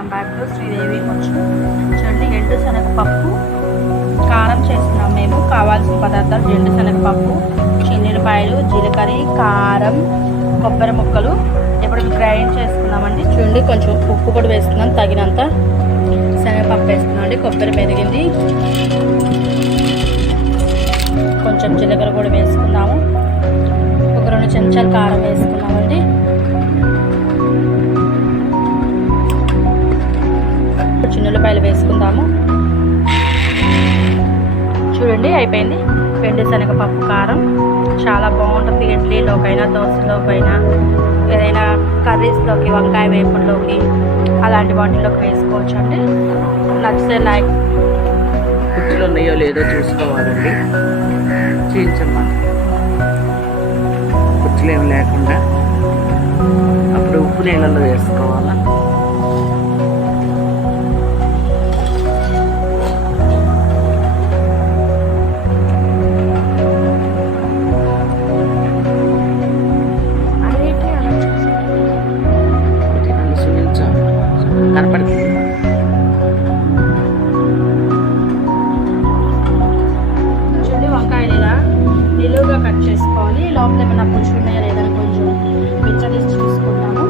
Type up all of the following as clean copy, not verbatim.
Welcome back to Sridevi కొంచెం. చూడండి, ఎండు శనగపప్పు కారం చేస్తున్నాం మేము. కావాల్సిన పదార్థాలు ఎండు శనగపప్పు, చిన్నులపాయలు, జీలకర్ర, కారం, కొబ్బరి ముక్కలు ఇప్పుడు గ్రైండ్ చేసుకున్నామండి. చూడండి, కొంచెం ఉప్పు కూడా వేస్తున్నాం తగినంత. శనగపప్పు వేస్తున్నాం అండి. కొబ్బరి మెదిగింది, కొంచెం జీలకర్ర కూడా వేసుకున్నాము. ఒక 2 చెంచాలు కారం వేసుకున్నామండి. చిన్నులపాయలు వేసుకుందాము. చూడండి, అయిపోయింది. ఎండు శనగపప్పు కారం చాలా బాగుంటుంది. ఇడ్లీలోకైనా, దోశలోకైనా, ఏదైనా కర్రీస్లోకి, వంకాయ వేపుడులోకి, అలాంటి వాటిలోకి వేసుకోవచ్చు అండి. నచ్చితే లైక్. కుర్చీలో ఉన్నాయో లేదో చూసుకోవాలండి. చేయించమ్మా, కుర్చీలు ఏమి లేకుండా. అప్పుడు ఉప్పు నీళ్ళలో వేసుకోవాలా. కనపడుతుంది. చూడండి, వంకాయలు ఇలా నిలువుగా కట్ చేసుకోవాలి. లోపల ఏమైనా పులుసు ఉన్నాయా లేదని కొంచెం మిచ్చర్ చూసుకుంటాము.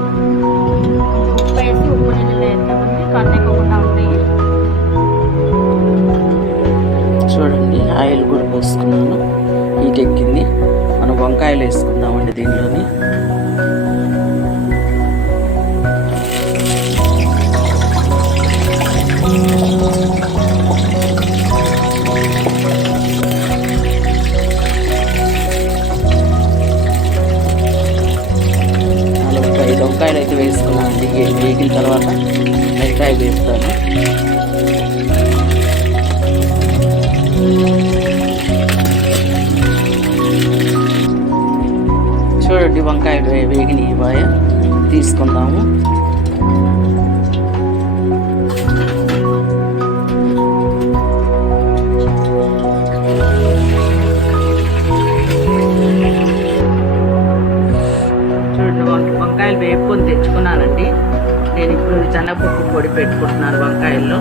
ఉప్పు వేసి ఉప్పు నీళ్ళు వేస్తామండి, కన్నెక్కకుండా ఉంటాయి. చూడండి, ఆయిల్ కూడా పోసుకున్నాను. హీట్ ఎక్కింది. మనం వంకాయలు వేసుకుందామండి దీనిలోని. వంకాయలు అయితే వేసుకున్నానండి. వేగిన తర్వాత మిరకాయ వేస్తాను. చూడండి, వంకాయలు వేగినాయి బాగా. తీసుకుందాము. వంకాయలు వేపుకొని తెచ్చుకున్నానండి. నేను ఇప్పుడు శనగపప్పు పొడి పెట్టుకుంటున్నాను వంకాయల్లో.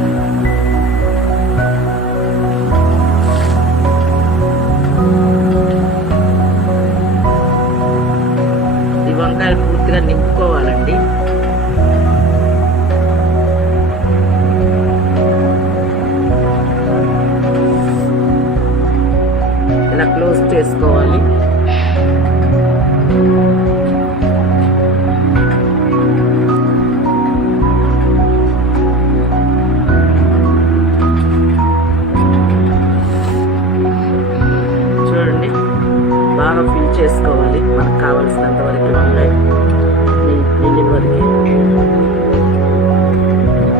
ఈ వంకాయలు పూర్తిగా నింపుకోవాలండి. ఇలా క్లోజ్ చేసుకోవాలి. బాగా ఫిల్ చేసుకోవాలి. మనకు కావాల్సినంత వరకు వంకాయ నిండిన వరకు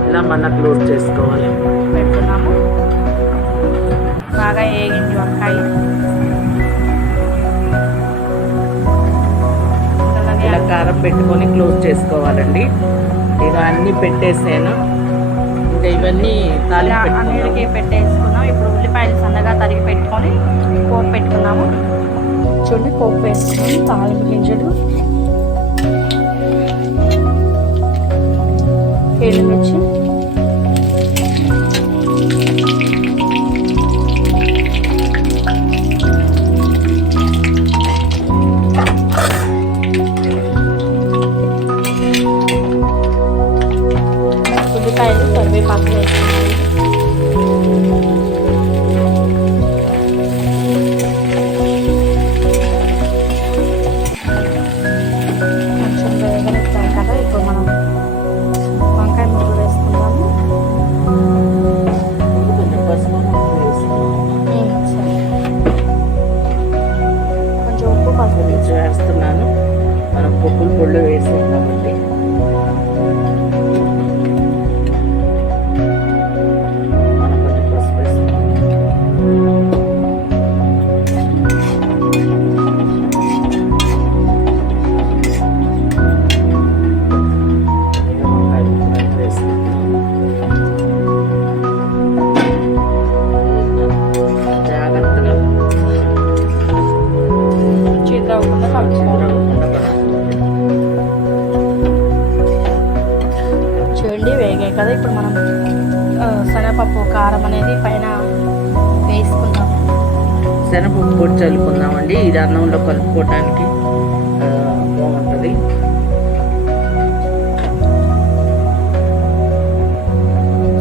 ఇలా మన క్లోజ్ చేసుకోవాలి. పెడుతున్నాము. బాగా వేగింది వంకాయ. ఇలా కారం పెట్టుకొని క్లోజ్ చేసుకోవాలండి. ఇక అన్నీ పెట్టేసాను. ఇంకా ఇవన్నీ అన్నిటికీ పెట్టేసుకున్నాం. ఇప్పుడు ఉల్లిపాయలు సన్నగా తరిగి పెట్టుకొని పోపు పెట్టుకున్నాము. చూడండి, పోపు వేసుకొని తాలింపు గింజలు, ఎండుమిర్చి, ఉల్లిపాయలు, కరివేపాకు వేసుకున్నాము. కొంచెం వేగనిస్తాం కదా. ఇప్పుడు మనం వంకాయ ముక్కలు వేసుకుందాం. వేగాయి కదా, ఇప్పుడు మనం శనగపప్పు కారం అనేది పైన వేసుకుందాం. శనగపప్పు పొడి చల్లుకుందామండి. ఇది అన్నంలో కలుపుకోవడానికి బాగుంటుంది.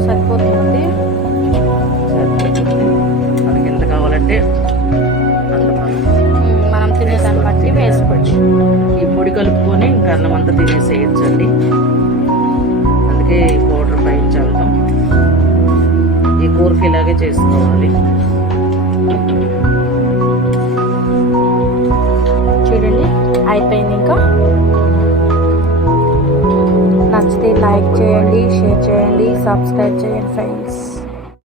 సరిపోతుంది. మనకి ఎంత కావాలంటే అంత మనం తినేదాన్ని బట్టి వేసుకోవచ్చు. ఈ పొడి కలుపుకొని ఇంకా అన్నం అంతా తినేసేయచ్చండి. అందుకే పౌడర్ పైన చల్లుతాం. ఈ కూరకి ఇలాగే చేసుకోవాలి. చూడండి అయిపోయింది. ఇంకా నచ్చితే లైక్ చేయండి, షేర్ చేయండి, సబ్స్క్రైబ్ చేయండి ఫ్రెండ్స్.